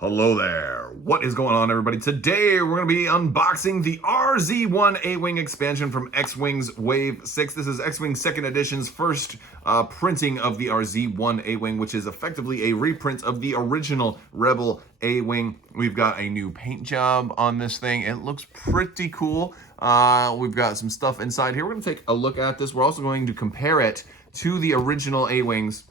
Hello there. What is going on, everybody? Today we're going to be unboxing the RZ-1 A-Wing expansion from X-Wing's Wave 6. This is X-Wing 2nd Edition's first printing of the RZ-1 A-Wing, which is effectively a reprint of the original Rebel A-Wing. We've got a new paint job on this thing. It looks pretty cool. We've got some stuff inside here. We're going to take a look at this. We're also going to compare it to the original A-Wings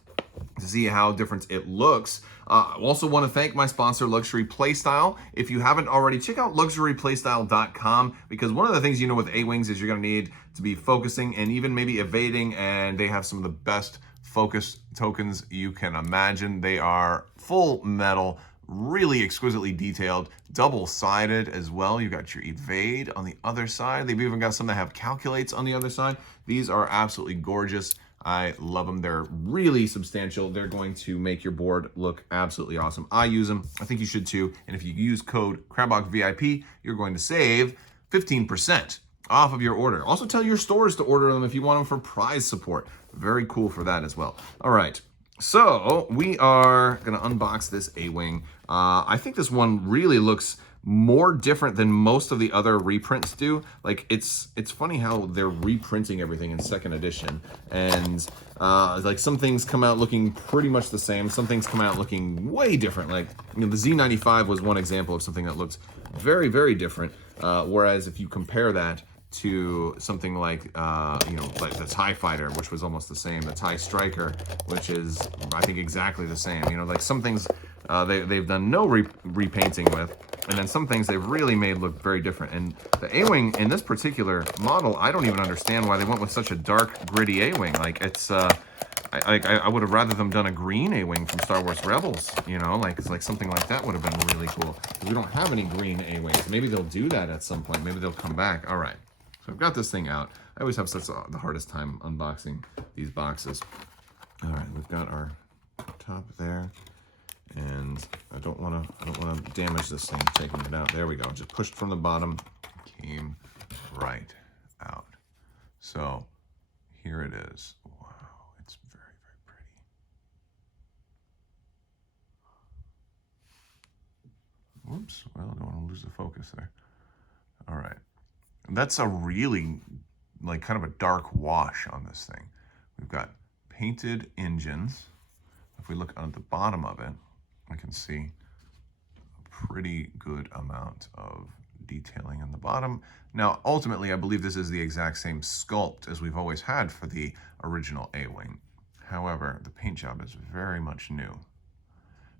to see how different it looks. I also want to thank my sponsor, Luxury Playstyle. If you haven't already, check out luxuryplaystyle.com, because one of the things with A-Wings is you're going to need to be focusing and even maybe evading, and they have some of the best focus tokens you can imagine. They are full metal, really exquisitely detailed, double-sided as well. You've got your evade on the other side. They've even got some that have calculates on the other side. These are absolutely gorgeous. I love them. They're really substantial. They're going to make your board look absolutely awesome. I use them. I think you should too. And if you use code Crabbok VIP, you're going to save 15% off of your order. Also tell your stores to order them if you want them for prize support. Very cool for that as well. All right. So we are going to unbox this A-Wing. I think this one really looks more different than most of the other reprints do. Like, it's funny how they're reprinting everything in 2nd edition, and like some things come out looking pretty much the same, some things come out looking way different. Like, the Z95 was one example of something that looks very, very different, whereas if you compare that to something like like the TIE Fighter, which was almost the same, the TIE Striker, which is, I think, exactly the same. Like some things they've done no repainting with, and then some things they've really made look very different. And the A-Wing in this particular model, I don't even understand why they went with such a dark, gritty A-Wing. Like, it's I would have rather them done a green A-Wing from Star Wars Rebels, like something like that would have been really cool. We don't have any green A-Wings. Maybe they'll do that at some point. Maybe they'll come back. All right. So I've got this thing out. I always have the hardest time unboxing these boxes. All right, we've got our top there, and I don't want to damage this thing taking it out. There we go. Just pushed from the bottom, came right out. So here it is. Wow, it's very, very pretty. Whoops. Well, I don't want to lose the focus there. All right. That's a really, kind of a dark wash on this thing. We've got painted engines. If we look at the bottom of it, we can see a pretty good amount of detailing in the bottom. Now, ultimately, I believe this is the exact same sculpt as we've always had for the original A-Wing. However, the paint job is very much new.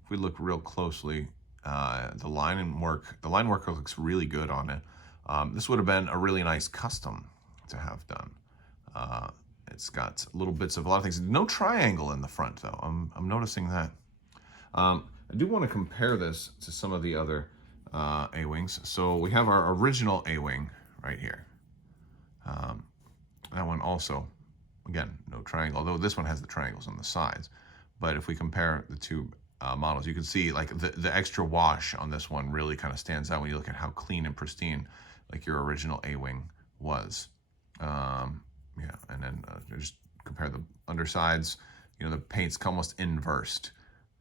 If we look real closely, the line work looks really good on it. This would have been a really nice custom to have done. It's got little bits of a lot of things. No triangle in the front, though. I'm noticing that. I do want to compare this to some of the other A-Wings. So we have our original A-Wing right here. That one also, again, no triangle, although this one has the triangles on the sides. But if we compare the two models, you can see like the extra wash on this one really kind of stands out when you look at how clean and pristine like your original A-Wing was. Yeah, and then just compare the undersides. The paint's almost inversed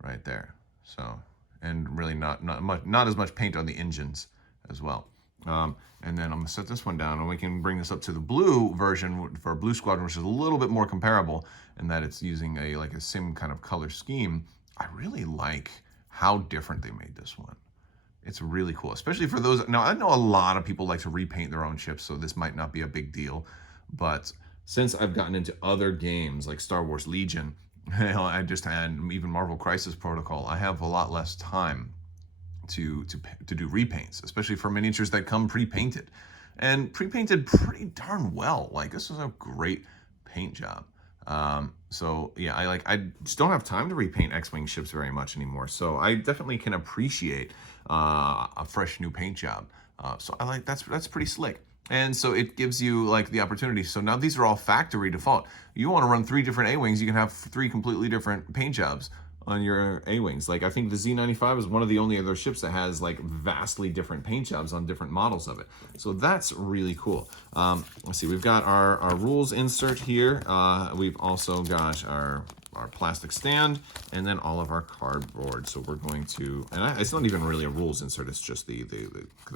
right there. So, and really not as much paint on the engines as well. And then I'm gonna set this one down, and we can bring this up to the blue version for Blue Squadron, which is a little bit more comparable in that it's using a same kind of color scheme. I really like how different they made this one. It's really cool, especially for those. Now, I know a lot of people like to repaint their own ships, so this might not be a big deal. But since I've gotten into other games like Star Wars Legion, I just had even Marvel Crisis Protocol, I have a lot less time to do repaints, especially for miniatures that come pre-painted. And pre-painted pretty darn well. Like, this is a great paint job. So yeah, I just don't have time to repaint X-Wing ships very much anymore. So I definitely can appreciate a fresh new paint job. So I like that's pretty slick. And so it gives you like the opportunity. So now these are all factory default. You want to run 3 different A-Wings, you can have 3 completely different paint jobs on your A-Wings. Like, I think the Z95 is one of the only other ships that has like vastly different paint jobs on different models of it. So that's really cool. Let's see, we've got our rules insert here. We've also got our our plastic stand, and then all of our cardboard. So we're going to, and it's not even really a rules insert, it's just the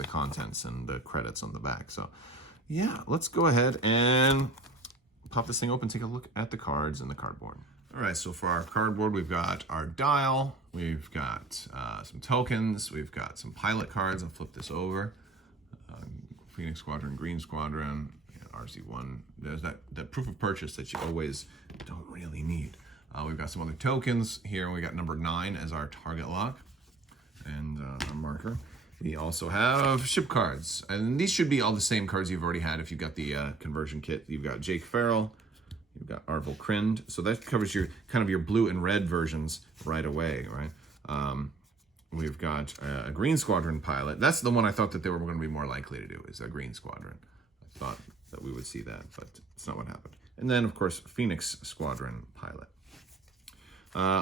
contents and the credits on the back. So yeah, let's go ahead and pop this thing open, take a look at the cards and the cardboard. All right, so for our cardboard, we've got our dial, we've got some tokens, we've got some pilot cards. I'll flip this over. Phoenix Squadron, Green Squadron, RZ-1. There's that proof of purchase that you always don't really need. We've got some other tokens here. We got number 9 as our target lock and our marker. We also have ship cards, and these should be all the same cards you've already had if you got the conversion kit. You've got Jake Farrell, you've got RZ-1, so that covers your kind of your blue and red versions right away, right? We've got a Green Squadron pilot. That's the one I thought that they were going to be more likely to do, is a Green Squadron. I thought that we would see that, but it's not what happened. And then, of course, Phoenix Squadron pilot.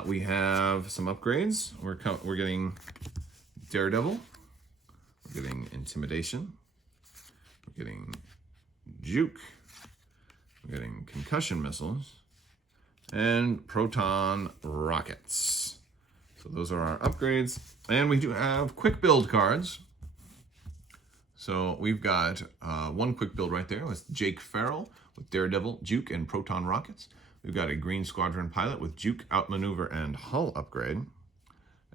We have some upgrades. We're getting Daredevil. We're getting Intimidation. We're getting Juke. We're getting Concussion Missiles. And Proton Rockets. So those are our upgrades. And we do have quick build cards. So we've got one quick build right there with Jake Farrell with Daredevil, Juke, and Proton Rockets. We've got a Green Squadron pilot with Juke, Outmaneuver, and Hull upgrade. And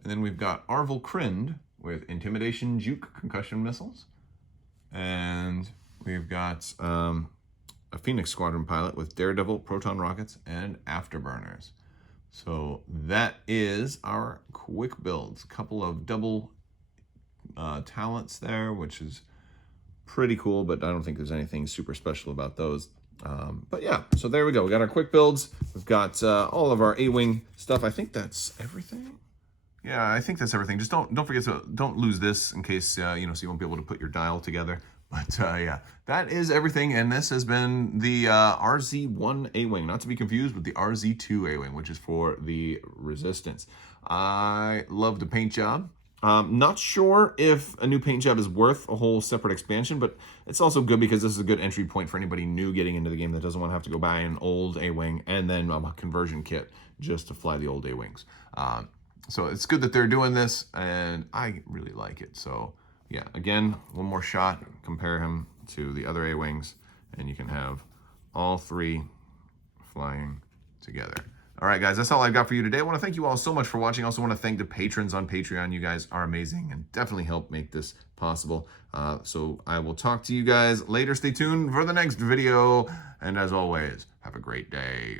then we've got RZ-1 with Intimidation, Juke, Concussion Missiles. And we've got a Phoenix Squadron pilot with Daredevil, Proton Rockets, and Afterburners. So that is our quick builds. A couple of double talents there, which is pretty cool, but I don't think there's anything super special about those. But yeah, so there we go. We got our quick builds. We've got all of our A-Wing stuff. I think that's everything. Yeah, I think that's everything. Just don't forget to don't lose this in case so you won't be able to put your dial together. But yeah, that is everything, and this has been the RZ-1 A-Wing, not to be confused with the RZ-2 A-Wing, which is for the Resistance. I love the paint job. Not sure if a new paint job is worth a whole separate expansion, but it's also good because this is a good entry point for anybody new getting into the game that doesn't want to have to go buy an old A-Wing and then a conversion kit just to fly the old A-Wings. So it's good that they're doing this, and I really like it. So yeah, again, one more shot, compare him to the other A-Wings, and you can have all 3 flying together. All right, guys, that's all I've got for you today. I want to thank you all so much for watching. I also want to thank the patrons on Patreon. You guys are amazing and definitely help make this possible. So I will talk to you guys later. Stay tuned for the next video. And as always, have a great day.